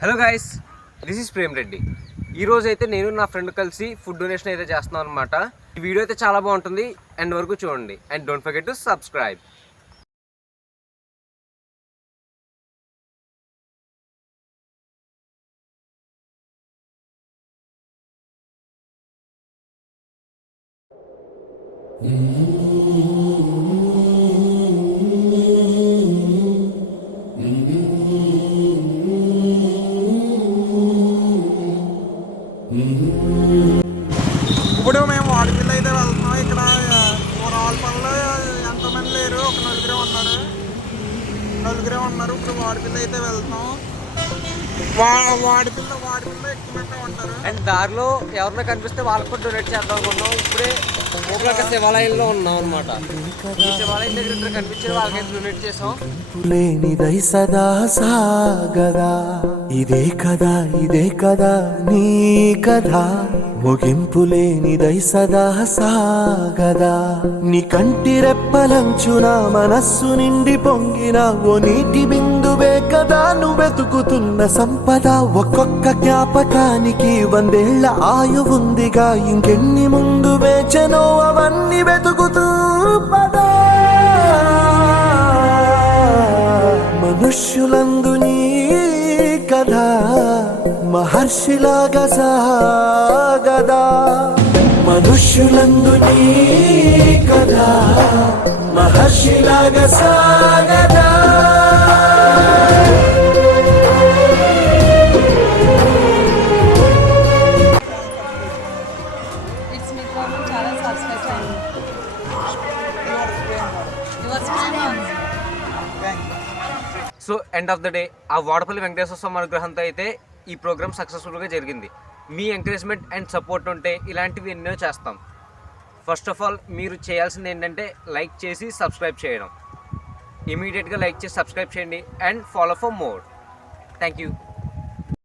Hello guys, this is Prem Reddy. ఈరోజు అయితే నేను నా ఫ్రెండ్ కలిసి ఫుడ్ డొనేషన్ అయితే చేస్తున్నాను అనమాట. ఈ వీడియో అయితే చాలా బాగుంటుంది, ఎండ్ వరకు చూడండి. And don't forget to subscribe. ఇప్పుడు మేము వాడిపిల్ల అయితే వెళ్తున్నాం. ఇక్కడ రావులపల్లిలో ఎంతమంది లేరు, ఒక నలుగురే ఉన్నారు. ఇప్పుడు వాడిపిల్ల అయితే వెళ్తున్నాం. వాడిపిల్ల ఎక్కువ ఉంటారు. అండ్ దారిలో ఎవరినో కనిపిస్తే వాళ్ళకు కూడా డొనేట్ చేద్దాం అనుకున్నాం. ఇప్పుడే ఒక శివాలయంలో ఉన్నాం అనమాట. ఈ శివాలయం దగ్గర కనిపించే వాళ్ళకైతే డొనేట్ చేసాం. లేనిదై సదా సాగదా, ఇదే కదా నీ కథ. ముగింపు లేనిదై సదా సాగదా, నీ కంటి రెప్పలంచున మనస్సు నిండి పొంగిన ఓ నీటి బిందువే కదా నువ్వెతుకుతున్న సంపద. ఒక్కొక్క జ్ఞాపకానికి 100 ఏళ్ల ఆయువుందిగా, ఇంకెన్ని ముందు వేచనో అవన్నీ వెతుకుతూ పదా. మనుష్యులందు నీ కథ మహర్షిలాగా సాగదా, మనుష్యులందు నీ కథ మహర్షిలాగా సాగదా. So end of the day ఆ వాడపల్లి వెంకటేశ్వర స్వామి అనుగ్రహంతో అయితే ఈ ప్రోగ్రామ్ సక్సెస్ఫుల్గా జరిగింది. మీ ఎంకరేజ్మెంట్ అండ్ సపోర్ట్ ఉంటే ఇలాంటివి ఎన్నో చేస్తాం. ఫస్ట్ ఆఫ్ ఆల్ మీరు చేయాల్సింది ఏంటంటే లైక్ చేసి సబ్స్క్రైబ్ చేయడం. ఇమీడియట్గా లైక్ చేసి సబ్స్క్రైబ్ చేయండి and follow for more. Thank you.